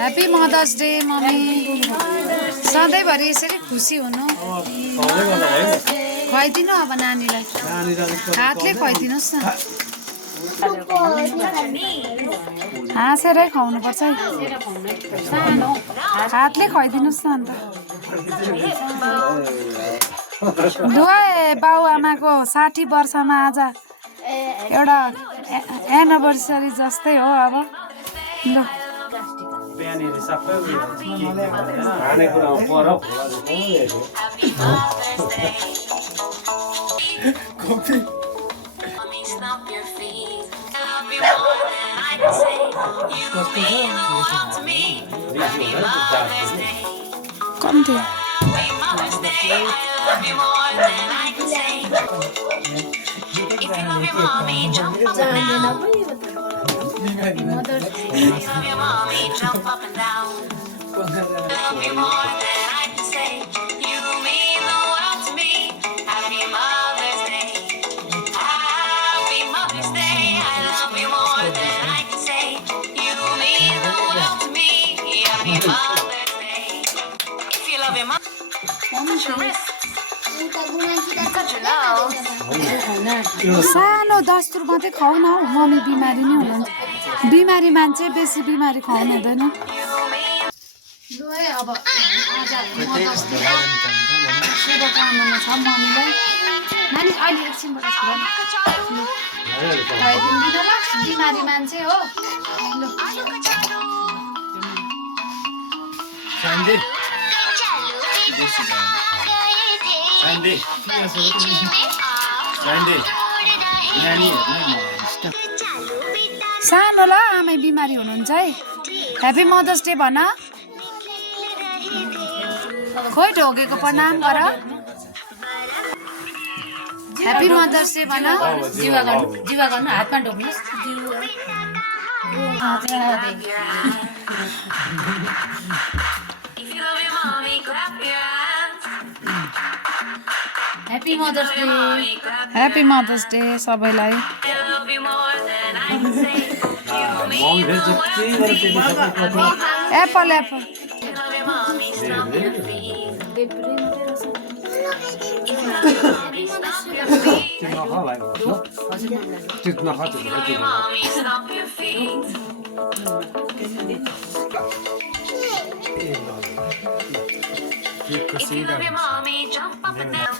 Happy Mother's Day, Mommy. सधैँभरि यसरी खुसी हुनु खुवाइदिनु अब नानीलाई हातले खुवाइदिनुहोस् न हाँसेरै खुवाउनुपर्छ है हातले खुवाइदिनुहोस् न अन्त दुवै बाउ आमाको 60 वर्षमा आज एउटा एनिभर्सरी जस्तै हो अब ल बिहानहरु सबै खानेकुरा परौ कफी कम्ती Happy Mother's Day. Love your mommy, jump up and down. Love you more than I can say. You mean the world to me. Happy Mother's Day. Happy Mother's Day. I love you more than I can say. You mean the world to me. Happy Mother's Day. If you love your mom, touch your wrist. Touch your nose. सानो दस्तुर मात्रै खाऊ न हौ mummy बिमारी नै हुनुहुन्छ बिमारी मान्छे बेसी बिमारी खुवाउनु हुँदैन लु है अब आज मदर्स डे शुभकामना छ मम्मीलाई नानी अहिले एकछिन खुवाइदिनु ल बिमारी मान्छे हो लु Sandy. Sandy. Sandy. सानो ल आमै बिमारी हुनुहुन्छ है ह्यापी मदर्स डे भन खोइ ढोगेको प्रणाम गर ह्यापी मदर्स डे भन जीवा गर्नु हातमा ढोक्नुस् happy mother's day happy mother's day सबैलाई apple apple If you love your mommy, jump up and down.